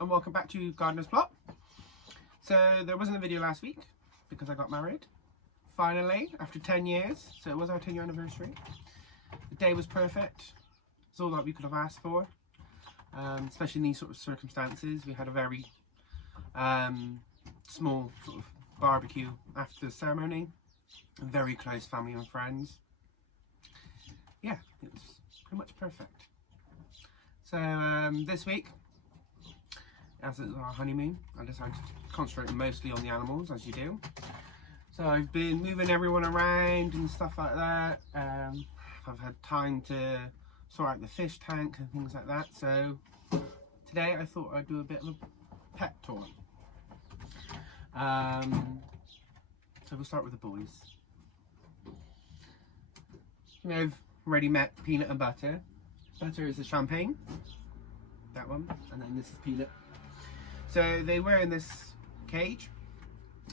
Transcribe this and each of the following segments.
and welcome back to Gardiner's Plot. So there wasn't a video last week because I got married finally after 10 years. So it was our 10-year anniversary. The day was perfect. It's all that we could have asked for, especially in these sort of circumstances. We had a very small sort of barbecue after the ceremony. Very close family and friends. Yeah, it was pretty much perfect. So this week, as it was our honeymoon, I decided to concentrate mostly on the animals, as you do. So I've been moving everyone around and stuff like that. I've had time to sort out the fish tank and things like that. So today I thought I'd do a bit of a pet tour. So we'll start with the boys. I've already met Peanut and Butter. Butter is the champagne, that one, and then this is Peanut. So they were in this cage,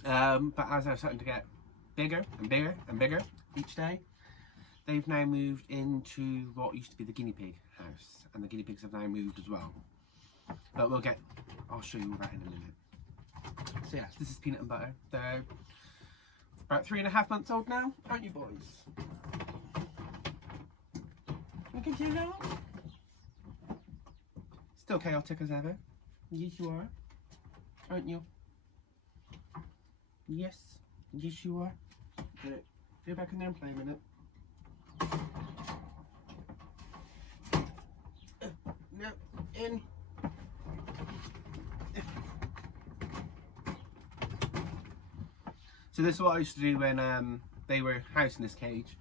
but as they're starting to get bigger and bigger and bigger each day, they've now moved into what used to be the guinea pig house, and the guinea pigs have now moved as well. But I'll show you all that in a minute. So yes, this is Peanut and Butter. They're about 3.5 months old now, aren't you boys? Look at you now. Still chaotic as ever. Yes, you are. Aren't you? Yes. Yes, you are. Good. Go back in there and play a minute. No, in. So this is what I used to do when they were housed in this cage.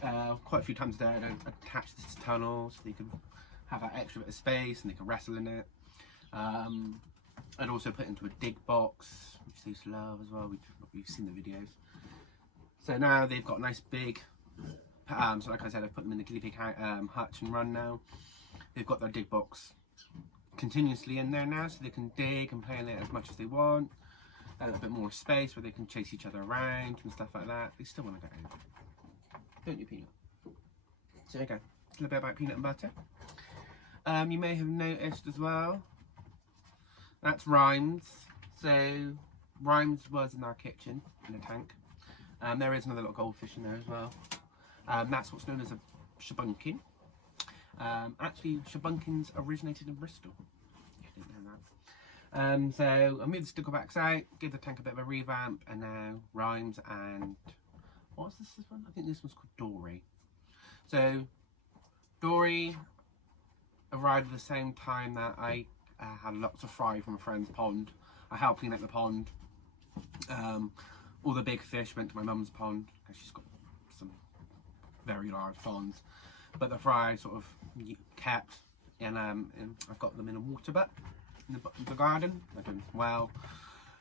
Quite a few times a day I'd attach this to tunnel so they could have that extra bit of space and they could wrestle in it. I'd also put it into a dig box, which they used to love as well. We've seen the videos. So now they've got a nice big, so like I said, I've put them in the guinea pig hutch and run now. They've got their dig box continuously in there now, so they can dig and play in it as much as they want. A little bit more space where they can chase each other around and stuff like that. They still want to go out. Don't you, Peanut? So there you go. A little bit about Peanut and Butter. You may have noticed as well, that's Rhymes. So Rhymes was in our kitchen in a tank. There is another little goldfish in there as well. That's what's known as a shabunkin. Actually, shabunkins originated in Bristol. I didn't know that. So I moved the sticklebacks out, give the tank a bit of a revamp, and now Rhymes and what's this one? I think this one's called Dory. So Dory arrived at the same time that I had lots of fry from a friend's pond. I helped clean up the pond. All the big fish went to my mum's pond because she's got some very large ponds. But the fry sort of kept, and I've got them in a water butt in the garden. They're doing well.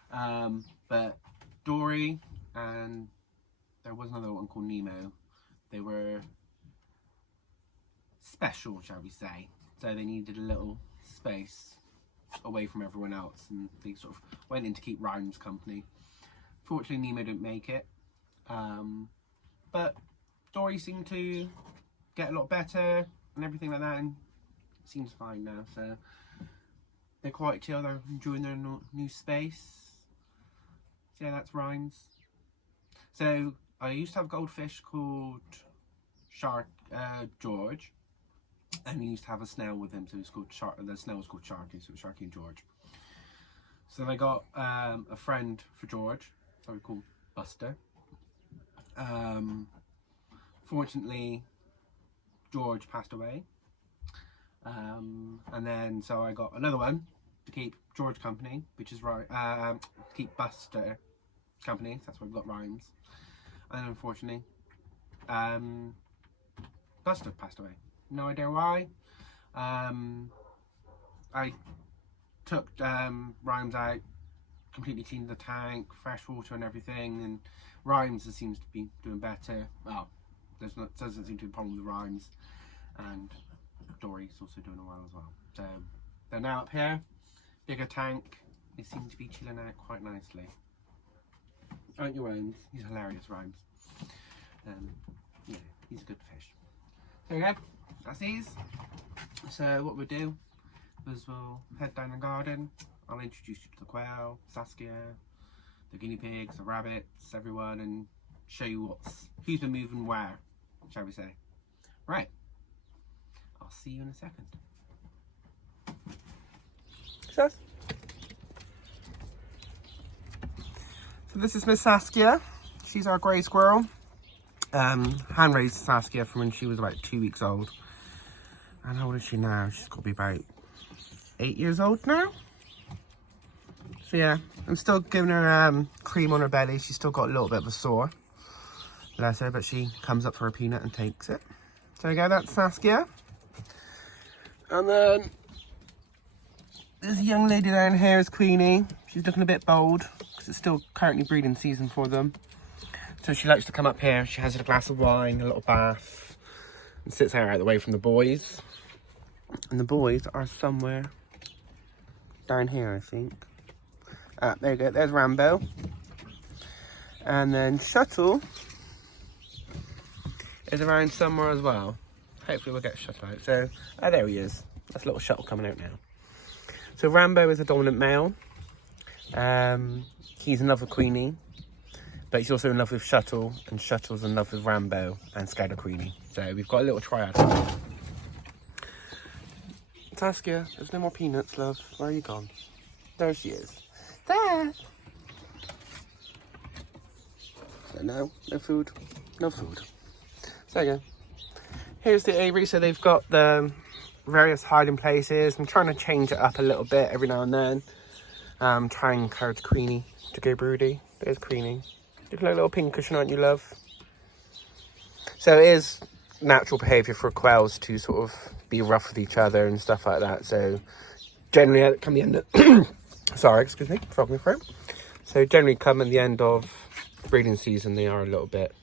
But Dory and there was another one called Nemo. They were special, shall we say. So they needed a little space away from everyone else, and they sort of went in to keep Rhymes company. Fortunately, Nemo didn't make it. But Dory seemed to get a lot better and everything like that, and seems fine now. So they're quite chill. They're enjoying their new space. So yeah, that's Rhymes. So I used to have a goldfish called George, and he used to have a snail with him, so it was called the snail was called Sharky, so it was Sharky and George. So then I got a friend for George, so we called Buster. Fortunately, George passed away, and then so I got another one to keep George company, which is right to keep Buster company. So that's why we've got Rhymes. And unfortunately, Buster passed away. No idea why. I took Rhymes out, completely cleaned the tank, fresh water and everything, and Rhymes seems to be doing better. Well, doesn't seem to be a problem with the Rhymes, and Dory's also doing well as well. So they're now up here, bigger tank. They seem to be chilling out quite nicely. Aren't you, Rhymes? He's hilarious, Rhymes. Yeah, he's a good fish. There we go. That's these. So what we'll do, as well. Head down the garden. I'll introduce you to the quail, Saskia, the guinea pigs, the rabbits, everyone, and show you who's been moving where, shall we say. Right. I'll see you in a second. So this is Miss Saskia. She's our grey squirrel. Hand-raised Saskia from when she was about 2 weeks old. And how old is she now? She's got to be about 8 years old now. So yeah, I'm still giving her cream on her belly. She's still got a little bit of a sore. Bless her, but she comes up for a peanut and takes it. So there you go, that's Saskia. And then this young lady down here is Queenie. She's looking a bit bold because it's still currently breeding season for them. So she likes to come up here. She has a glass of wine, a little bath, and sits out of the way from the boys. And the boys are somewhere down here, I think. There you go, there's Rambo. And then Shuttle is around somewhere as well. Hopefully we'll get Shuttle out. So, there he is. That's a little Shuttle coming out now. So Rambo is a dominant male. He's in love with Queenie. But he's also in love with Shuttle. And Shuttle's in love with Rambo and scared of Queenie. So we've got a little triad. Saskia, there's no more peanuts, love. Where are you gone? There she is. There. So no food, no food. So there you go. Here's the aviary. So they've got the various hiding places. I'm trying to change it up a little bit every now and then. Try and encourage Queenie to go broody. There's Queenie. You look like a little pincushion, aren't you, love? So it is natural behaviour for quails to sort of be rough with each other and stuff like that. So generally, come the end of sorry, excuse me, frog in my throat. So generally, come at the end of the breeding season, they are a little bit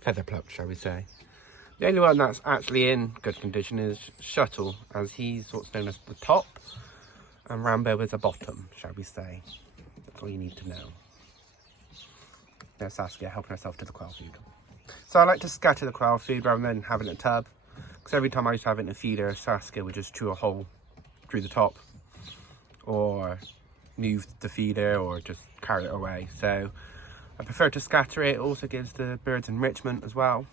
feather plucked, shall we say. The only one that's actually in good condition is Shuttle, as he's what's known as the top, and Rambo is a bottom, shall we say. That's all you need to know. There's Saskia helping herself to the quail food. So I like to scatter the quail food rather than having it in a tub, because every time I used to have it in a feeder, Saskia would just chew a hole through the top, or move the feeder, or just carry it away. So I prefer to scatter it. It also gives the birds enrichment as well.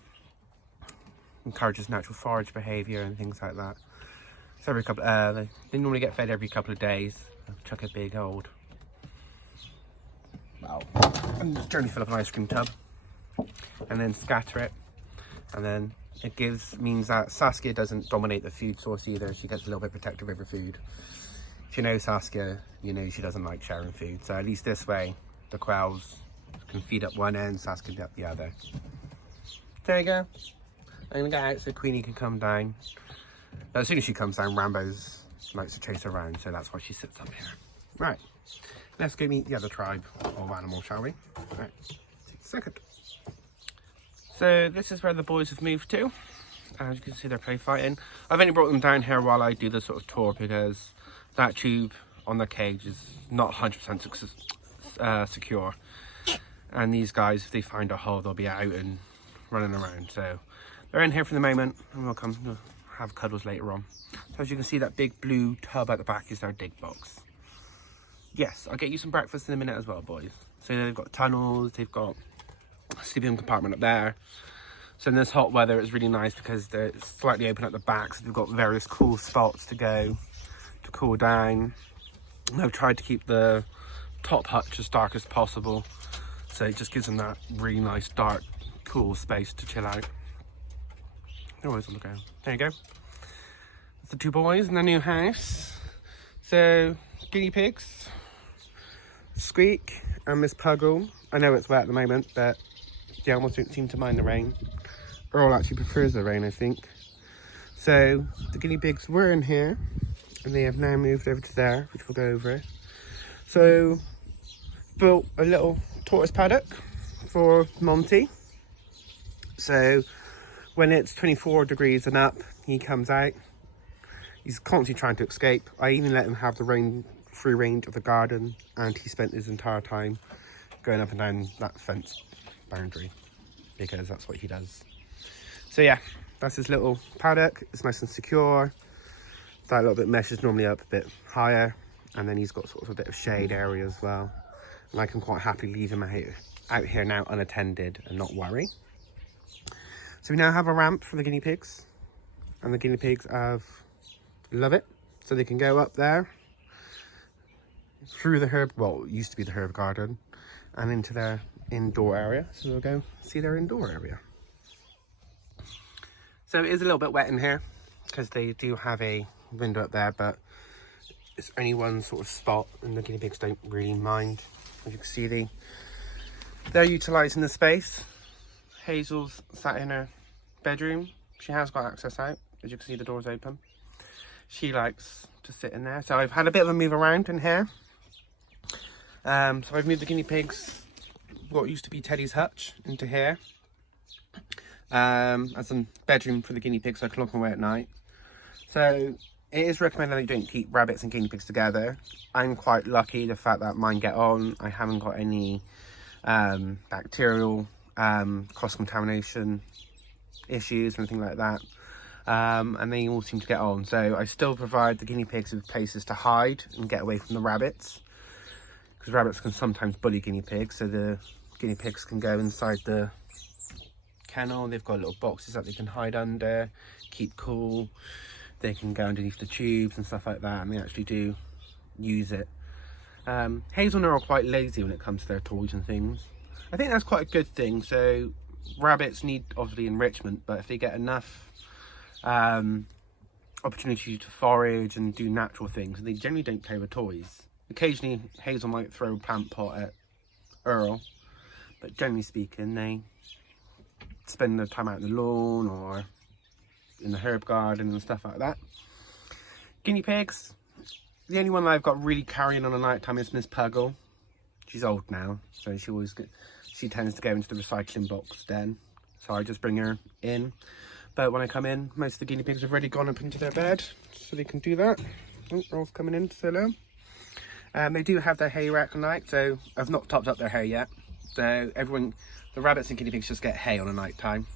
Encourages natural forage behaviour and things like that. So every couple, they normally get fed every couple of days. I'll chuck a big old, well, and just generally fill up an ice cream tub, and then scatter it, and then it means that Saskia doesn't dominate the food source either. She gets a little bit protective of her food. If you know Saskia, you know she doesn't like sharing food. So at least this way, the quails can feed up one end, Saskia up the other. There you go. I'm gonna get out so Queenie can come down. But as soon as she comes down, Rambo's likes to chase her around, so that's why she sits up here. Right, let's go meet the other tribe of animal, shall we? Right, take a second. So this is where the boys have moved to. As you can see, they're play fighting. I've only brought them down here while I do the sort of tour, because that tube on the cage is not 100% secure. And these guys, if they find a hole, they'll be out and running around. So they're in here for the moment, and we'll come have cuddles later on. So as you can see, that big blue tub at the back is their dig box. Yes, I'll get you some breakfast in a minute as well, boys. So they've got tunnels, they've got a sleeping compartment up there. So in this hot weather, it's really nice because they're slightly open at the back, so they've got various cool spots to go to cool down. And I've tried to keep the top hutch as dark as possible, so it just gives them that really nice, dark, cool space to chill out. They're always on the go. There you go. That's the two boys in their new house. So, guinea pigs, Squeak and Miss Puggle. I know it's wet at the moment, but the animals don't seem to mind the rain. Earl actually prefers the rain, I think. So, the guinea pigs were in here, and they have now moved over to there, which we'll go over. So, built a little tortoise paddock for Monty. So, when it's 24 degrees and up, he comes out. He's constantly trying to escape. I even let him have the free range of the garden, and he spent his entire time going up and down that fence boundary, because that's what he does. So yeah, that's his little paddock. It's nice and secure. That little bit mesh is normally up a bit higher, and then he's got sort of a bit of shade area as well. And I can quite happily leave him out here now unattended and not worry. So we now have a ramp for the guinea pigs, and the guinea pigs love it. So they can go up there through the herb, well, it used to be the herb garden, and into their indoor area. So we'll go see their indoor area. So it is a little bit wet in here because they do have a window up there, but it's only one sort of spot and the guinea pigs don't really mind. As you can see, they're utilising the space. Hazel's sat in her bedroom. She has got access out. As you can see, the door's open. She likes to sit in there. So I've had a bit of a move around in here. So I've moved the guinea pigs, what used to be Teddy's hutch, into here. As a bedroom for the guinea pigs, so I can lock them away at night. So it is recommended that you don't keep rabbits and guinea pigs together. I'm quite lucky the fact that mine get on. I haven't got any bacterial cross-contamination issues or anything like that. And they all seem to get on. So I still provide the guinea pigs with places to hide and get away from the rabbits, because rabbits can sometimes bully guinea pigs. So the guinea pigs can go inside the kennel. They've got little boxes that they can hide under, keep cool. They can go underneath the tubes and stuff like that, and they actually do use it. Hazel and I are quite lazy when it comes to their toys and things. I think that's quite a good thing. So rabbits need obviously enrichment, but if they get enough opportunity to forage and do natural things, they generally don't play with toys. Occasionally Hazel might throw a plant pot at Earl, but generally speaking they spend their time out in the lawn or in the herb garden and stuff like that. Guinea pigs, the only one that I've got really carrying on a night time is Miss Puggle. She's old now, so she tends to go into the recycling box then, so I just bring her in. But when I come in, most of the guinea pigs have already gone up into their bed, so they can do that. Oh, Earl's coming in to say hello. They do have their hay rack at night, so I've not topped up their hay yet. So the rabbits and guinea pigs just get hay on a night time.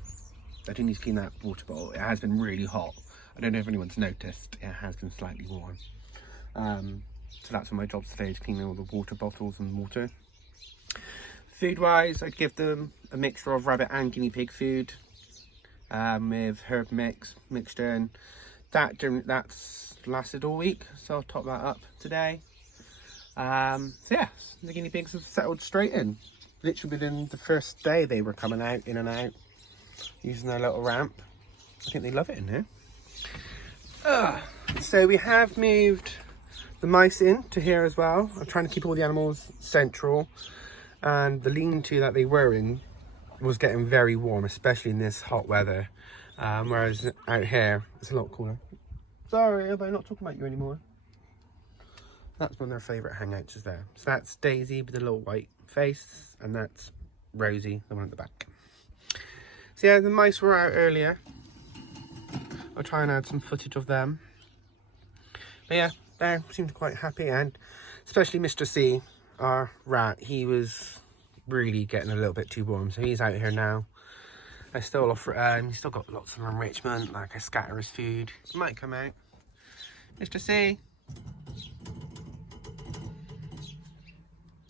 I do need to clean that water bottle. It has been really hot. I don't know if anyone's noticed. It has been slightly warm. So that's one of my jobs today, to clean all the water bottles and water. Food wise, I'd give them a mixture of rabbit and guinea pig food with herb mixture, and that's lasted all week, so I'll top that up today. So yeah, the guinea pigs have settled straight in. Literally within the first day they were coming out, in and out, using their little ramp. I think they love it in here. So we have moved the mice in to here as well. I'm trying to keep all the animals central, and the lean-to that they were in was getting very warm, especially in this hot weather, whereas out here it's a lot cooler. Sorry, I'm not talking about you anymore. That's one of their favourite hangouts is there. So that's Daisy with a little white face, and that's Rosie, the one at the back. So yeah, the mice were out earlier. I'll try and add some footage of them. But yeah, they seemed quite happy, and especially Mr. C, our rat, he was really getting a little bit too warm, so he's out here now. I still offer he's still got lots of enrichment, like I scatter his food. He might come out. Mr. C.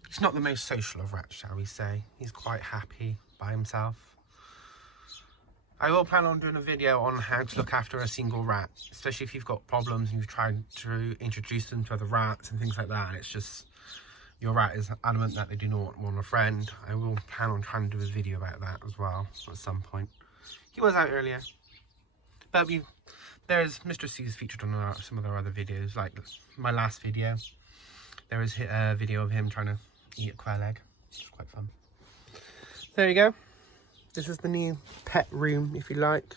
He's not the most social of rats, shall we say. He's quite happy by himself. I will plan on doing a video on how to look after a single rat, especially if you've got problems and you've tried to introduce them to other rats and things like that, and it's just your rat is adamant that they do not want a friend. I will plan on trying to do a video about that as well at some point. He was out earlier, but there's Mr. C's featured on some of our other videos, like my last video. There is a video of him trying to eat a quail egg, which is quite fun. There you go. This is the new pet room, if you like.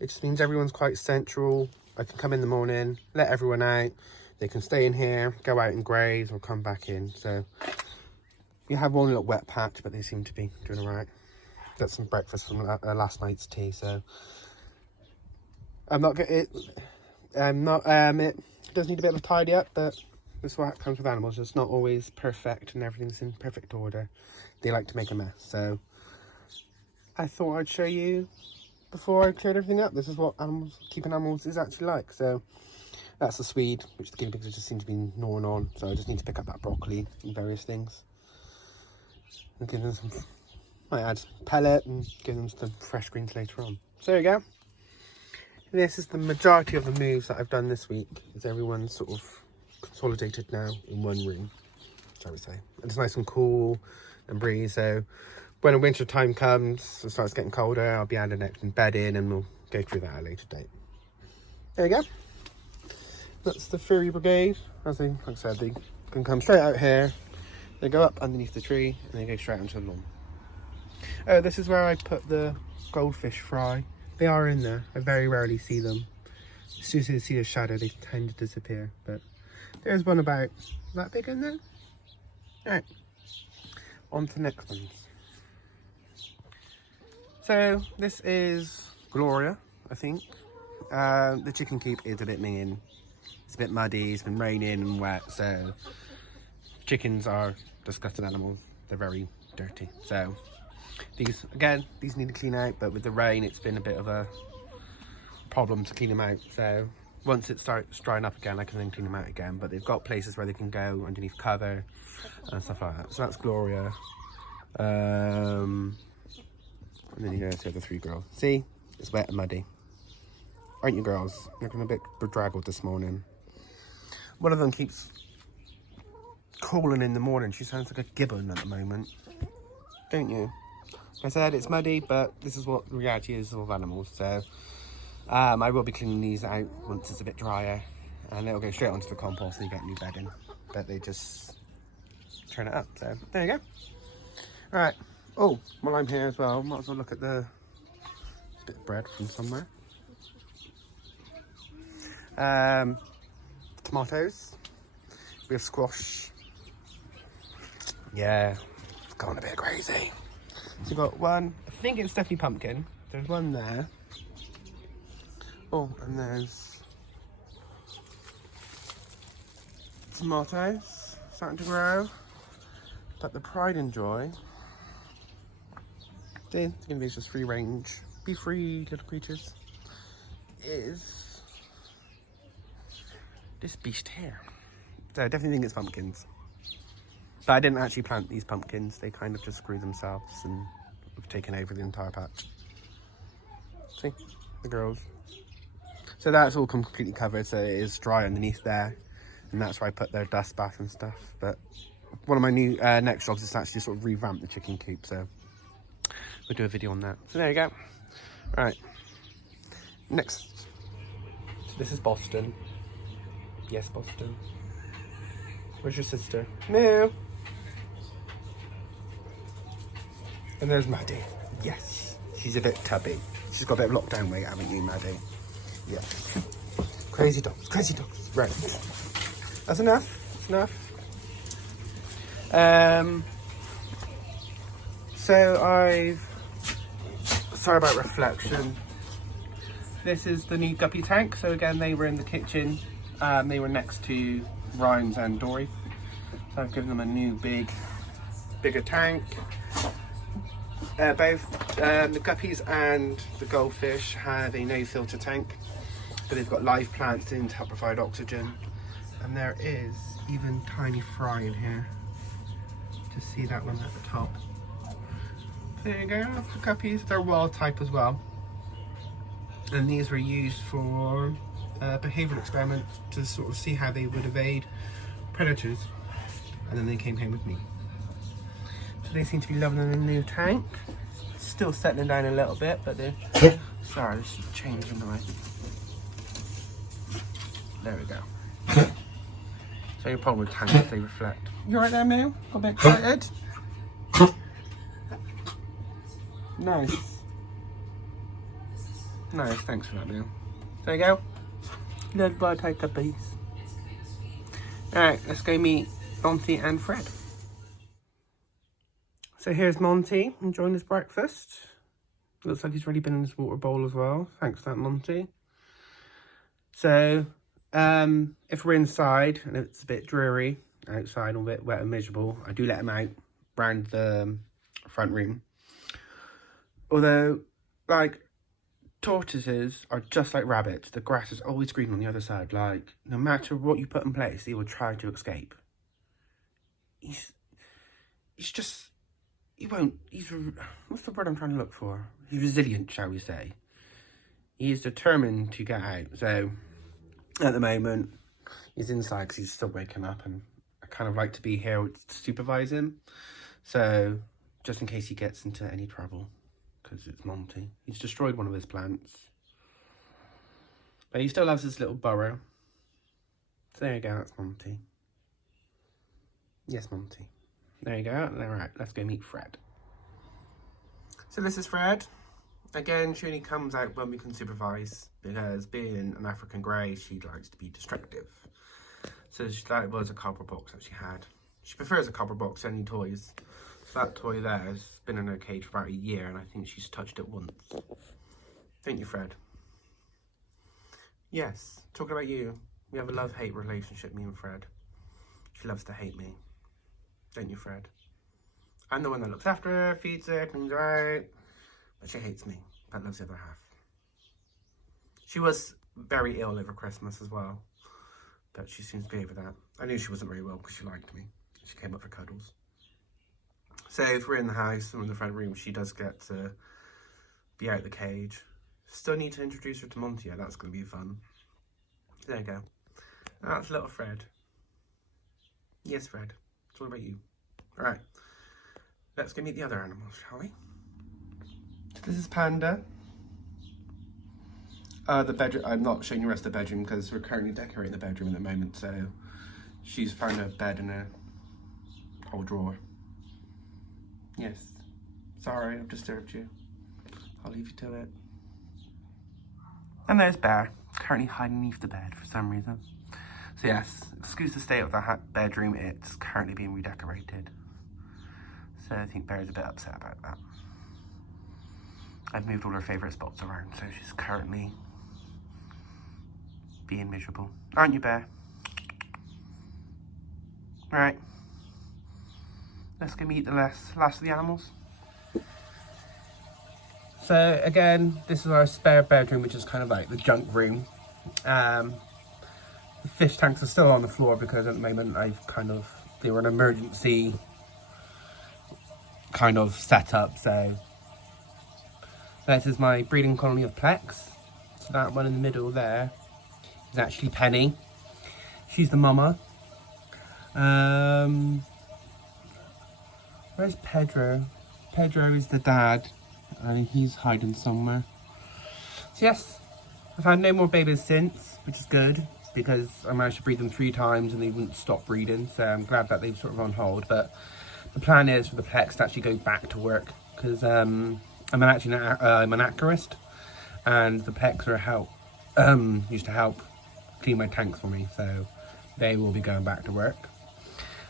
It just means everyone's quite central. I can come in the morning, let everyone out. They can stay in here, go out and graze, or come back in. So you have one little wet patch, but they seem to be doing all right. Got some breakfast from last night's tea, so it does need a bit of a tidy up, but this is what comes with animals. It's not always perfect and everything's in perfect order. They like to make a mess, so I thought I'd show you before I cleared everything up. This is what keeping animals is actually like. So That's the swede, which the guinea pigs just seem to be gnawing on. So I just need to pick up that broccoli and various things. And give them some, might add some pellet and give them some fresh greens later on. So there you go. This is the majority of the moves that I've done this week. Is everyone's sort of consolidated now in one room, shall we say. And it's nice and cool and breezy. So when the winter time comes, it starts getting colder, I'll be adding extra bed in and we'll go through that at a later date. There you go. That's the furry brigade. As they, like I said, they can come straight out here. They go up underneath the tree and they go straight onto the lawn. Oh, this is where I put the goldfish fry. They are in there. I very rarely see them. As soon as they see a shadow, they tend to disappear. But there's one about that big in there. Alright, on to the next ones. So this is Gloria, I think. The chicken coop is a bit minging. It's a bit muddy, it's been raining and wet, so chickens are disgusting animals. They're very dirty. So these, again, these need to clean out, but with the rain it's been a bit of a problem to clean them out. So once it starts drying up again, I can then clean them out again, but they've got places where they can go underneath cover and stuff like that. So that's Gloria. And then you guys see the three girls. See, it's wet and muddy. Aren't you girls? Looking a bit bedraggled this morning. One of them keeps calling in the morning. She sounds like a gibbon at the moment. Don't you? I said it's muddy, but this is what the reality is of animals. So I will be cleaning these out once it's a bit drier. And it'll go straight onto the compost and you get new bedding. But they just turn it up. So there you go. Alright. Oh, while I'm here as well, might as well look at the bit of bread from somewhere. Tomatoes. We have squash. Yeah, it's gone a bit crazy. So we've got one, I think it's definitely pumpkin. There's one there. Oh, and there's tomatoes starting to grow. But the pride and joy, see, it's going to be just free range, be free little creatures, is this beast here. So I definitely think it's pumpkins. But I didn't actually plant these pumpkins. They kind of just grew themselves and have taken over the entire patch. See, the girls. So that's all completely covered, so it is dry underneath there. And that's where I put their dust bath and stuff. But one of my new next jobs is to actually sort of revamp the chicken coop. So we'll do a video on that. So there you go. Right. Next. So this is Boston. Yes, Boston. Where's your sister? No. And there's Maddie. Yes. She's a bit tubby. She's got a bit of lockdown weight, haven't you, Maddie? Yeah. Crazy dogs. Crazy dogs. Right. That's enough. That's enough. So sorry about reflection. This is the new guppy tank. So again, they were in the kitchen. They were next to Rhymes and Dory. So I've given them a new bigger tank. Both the guppies and the goldfish have a no filter tank, but they've got live plants in to help provide oxygen. And there is even tiny fry in here. To see that one at the top. There you go, that's the guppies. They're wild type as well. And these were used for a behavioural experiment to sort of see how they would evade predators. And then they came home with me. So they seem to be loving the new tank. Still settling down a little bit, but they're... Sorry, this is changing the way. There we go. So your problem with tanks is they reflect. You right there, Mew? Got a bit excited? Nice. Nice, thanks for that, Mew. There you go. Little bird type puppies. Alright, let's go meet Monty and Fred. So here's Monty enjoying his breakfast. Looks like he's really been in his water bowl as well. Thanks for that, Monty. So, if we're inside and it's a bit dreary outside or a bit wet and miserable, I do let him out round the front room. Although, like, tortoises are just like rabbits. The grass is always green on the other side. Like, no matter what you put in place, he will try to escape. He's just, he won't, what's the word I'm trying to look for? He's resilient, shall we say. He is determined to get out. So, at the moment, he's inside because he's still waking up, and I kind of like to be here to supervise him. So, just in case he gets into any trouble, because it's Monty. He's destroyed one of his plants. But he still loves his little burrow. So there you go, that's Monty. Yes, Monty. There you go. Alright, let's go meet Fred. So this is Fred. Again, she only comes out when we can supervise, because being an African grey, she likes to be destructive. So that was a cardboard box that she had. She prefers a cardboard box to any toys. That toy there has been in her cage for about a year, and I think she's touched it once. Don't you, Fred? Yes, talking about you. We have a love-hate relationship, me and Fred. She loves to hate me. Don't you, Fred? I'm the one that looks after her, feeds her, cleans her out. But she hates me, but loves the other half. She was very ill over Christmas as well, but she seems to be over that. I knew she wasn't very well because she liked me. She came up for cuddles. So if we're in the house or in the front room, she does get to be out the cage. Still need to introduce her to Monty. That's going to be fun. There you go. That's little Fred. Yes, Fred. It's all about you. All right. Let's go meet the other animals, shall we? This is Panda. The bedroom. I'm not showing you the rest of the bedroom because we're currently decorating the bedroom at the moment. So she's found a bed in a old drawer. Yes. Sorry, I've disturbed you. I'll leave you to it. And there's Bear, currently hiding beneath the bed for some reason. So yes, excuse the state of the bedroom. It's currently being redecorated. So I think Bear's a bit upset about that. I've moved all her favourite spots around, so she's currently being miserable. Aren't you, Bear? Right. Let's go meet the last of the animals. So again, this is our spare bedroom, which is kind of like the junk room. The fish tanks are still on the floor because at the moment they were an emergency kind of setup. So this is my breeding colony of Plex. So that one in the middle there is actually Penny. She's the mama. Where's Pedro? Pedro is the dad. I think he's hiding somewhere. So yes, I've had no more babies since, which is good because I managed to breed them 3 times and they wouldn't stop breeding. So I'm glad that they've sort of on hold. But the plan is for the Plex to actually go back to work because I'm an acarist, and the Plex used to help clean my tanks for me. So they will be going back to work.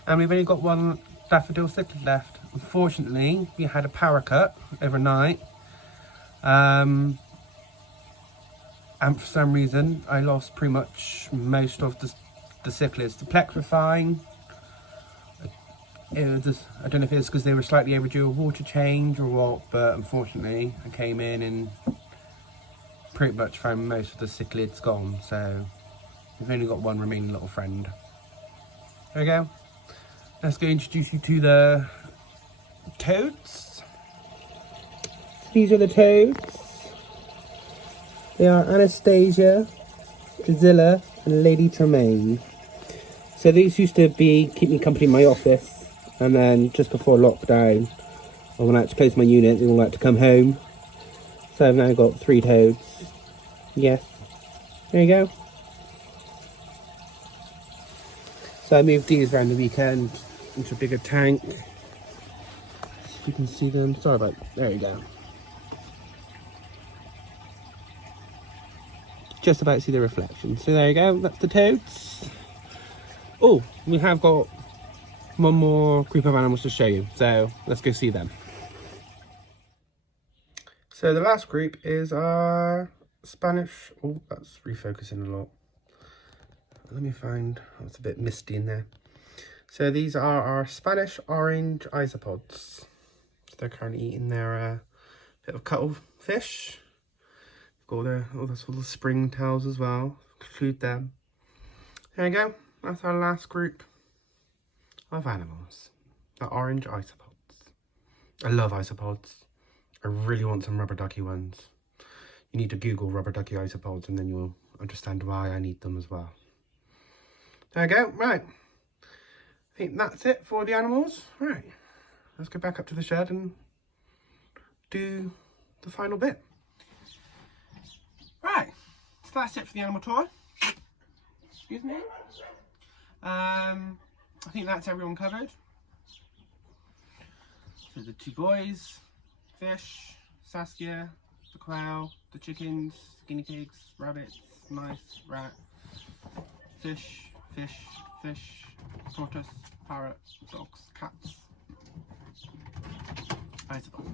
And we've only got one daffodil cichlid left. Unfortunately, we had a power cut overnight. And for some reason, I lost pretty much most of the cichlids. The Plex were fine. It was just, I don't know if it was because they were slightly overdue a water change or what, but unfortunately, I came in and pretty much found most of the cichlids gone. So we've only got one remaining little friend. There we go. Let's go introduce you to the toads. These are the toads. They are Anastasia, Drusilla, and Lady Tremaine. So these used to keep me company in my office, and then just before lockdown, when I had to close my unit, they all had to come home. So I've now got 3 toads. Yes. There you go. So I moved these around the weekend into a bigger tank. If you can see them. Sorry about that. There you go. Just about to see the reflection. So there you go. That's the toads. Oh, we have got one more group of animals to show you. So let's go see them. So the last group is our Spanish. Oh, that's refocusing a lot. Let me find. Oh, it's a bit misty in there. So these are our Spanish orange isopods. So they're currently eating their bit of cuttlefish. Got all the sort of spring tails as well. Include them. There you go. That's our last group of animals. The orange isopods. I love isopods. I really want some rubber ducky ones. You need to Google rubber ducky isopods and then you'll understand why I need them as well. There you go. Right. I think that's it for the animals. Right. Let's go back up to the shed and do the final bit. Right. So that's it for the animal tour. Excuse me. I think that's everyone covered. So the two boys, fish, Saskia, the quail, the chickens, guinea pigs, rabbits, mice, rat, fish, tortoise, parrot, dogs, cats. I suppose.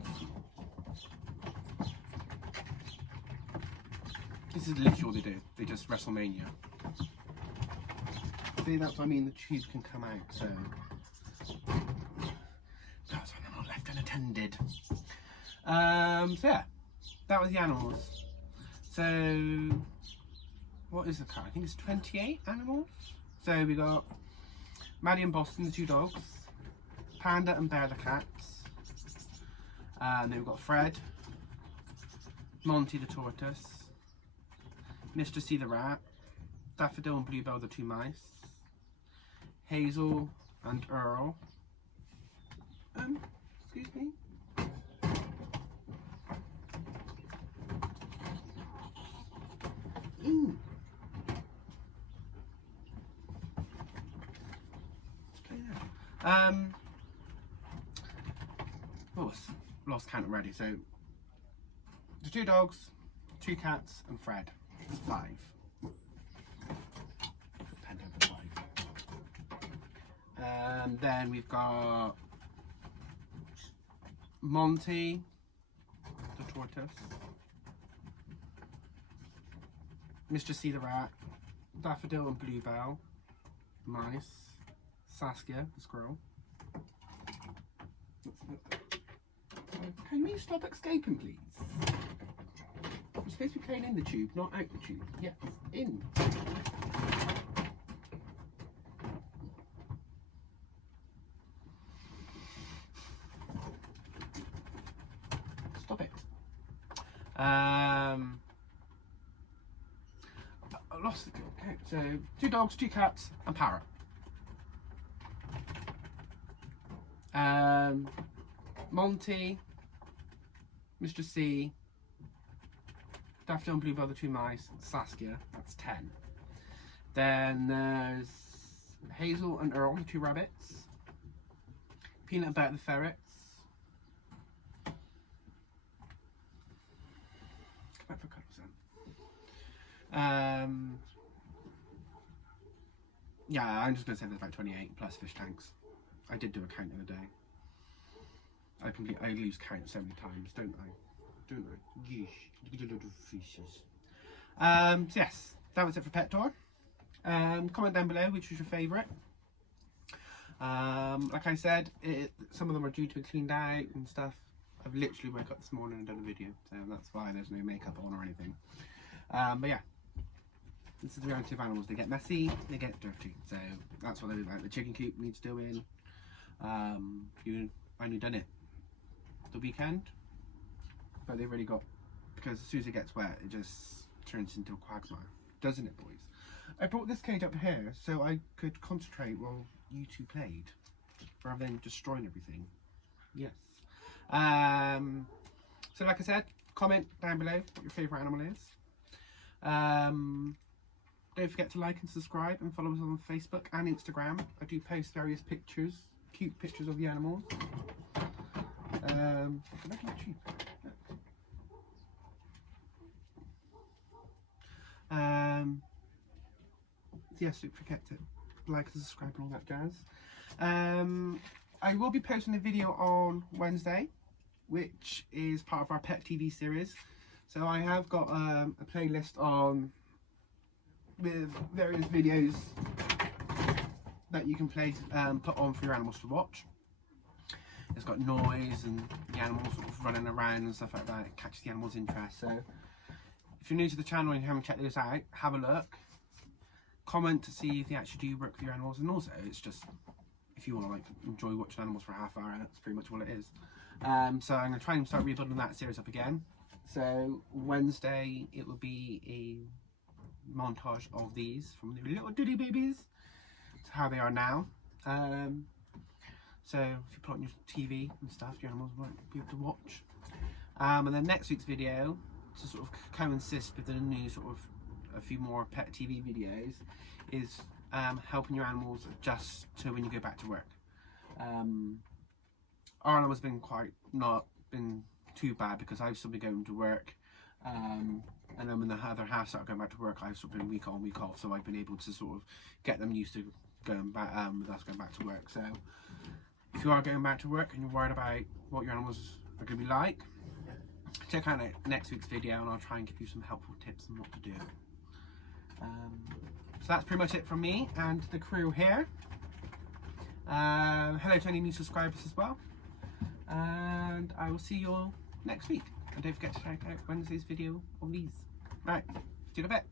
This is literally all they do. They just WrestleMania. See, that's what I mean, the tube can come out, so that's when I'm not left unattended. So yeah, that was the animals. So what is the car? I think it's 28 animals. So we got Maddie and Boston, the two dogs, Panda and Bear, the cats, and then we've got Fred, Monty the tortoise, Mr. C the rat, Daffodil and Bluebell the two mice, Hazel and Earl. Excuse me. Ooh. Oh, lost count already. So the two dogs, two cats, and Fred. That's 5. Then we've got Monty, the tortoise, Mr. C the rat, Daffodil and Bluebell, mice, Saskia the squirrel. Can you stop escaping, please? You're supposed to be playing in the tube, not out the tube. Yes, in. Stop it. I lost the count. So 2 dogs, 2 cats, and parrot. Monty, Mr. C, Daffodil and Bluebell the two mice, Saskia, that's 10. Then there's Hazel and Earl, the 2 rabbits, Peanut and Bert the ferrets, come back for a couple percent. Yeah, I'm just going to say there's about 28 plus fish tanks. I did do a count the other day. I lose count so many times, don't I? Yeesh. Fishes. So yes, that was it for Pet Tour. Comment down below which was your favourite. Like I said, some of them are due to be cleaned out and stuff. I've literally woke up this morning and done a video, so that's why there's no makeup on or anything. But yeah, this is the reality of animals. They get messy, they get dirty, so that's what they do. Like the chicken coop needs doing. You only done it the weekend, but they've really got, because as soon as it gets wet it just turns into a quagmire, doesn't it, boys? I brought this cage up here so I could concentrate while you two played rather than destroying everything. Yes. So like I said, comment down below what your favourite animal is. Don't forget to like and subscribe and follow us on Facebook and Instagram. I do post various pictures, cute pictures of the animals. Yes, don't forget to like and subscribe and all that jazz. I will be posting a video on Wednesday, which is part of our Pet TV series. So I have got a playlist on with various videos that you can play, put on for your animals to watch. It's got noise and the animals sort of running around and stuff like that. It catches the animals' interest. So If you're new to the channel and you haven't checked this out, have a look. Comment to see if they actually do work with your animals, and also it's just if you want to like enjoy watching animals for a half hour, that's pretty much what it is. So I'm going to try and start rebuilding that series up again. So Wednesday it will be a montage of these from the little diddy babies to how they are now. So if you put on your TV and stuff, your animals won't be able to watch. And then next week's video, to sort of coincide with the new sort of a few more pet TV videos, is helping your animals adjust to when you go back to work. Our animal's been not been too bad because I've still been going to work, and then when the other half started going back to work, I've sort of been week on, week off, so I've been able to sort of get them used to going back with us going back to work. So if you are going back to work and you're worried about what your animals are going to be like, check out next week's video and I'll try and give you some helpful tips on what to do. So that's pretty much it from me and the crew here. Hello to any new subscribers as well, and I will see you all next week, and don't forget to check out Wednesday's video of these. Right, see you in a bit.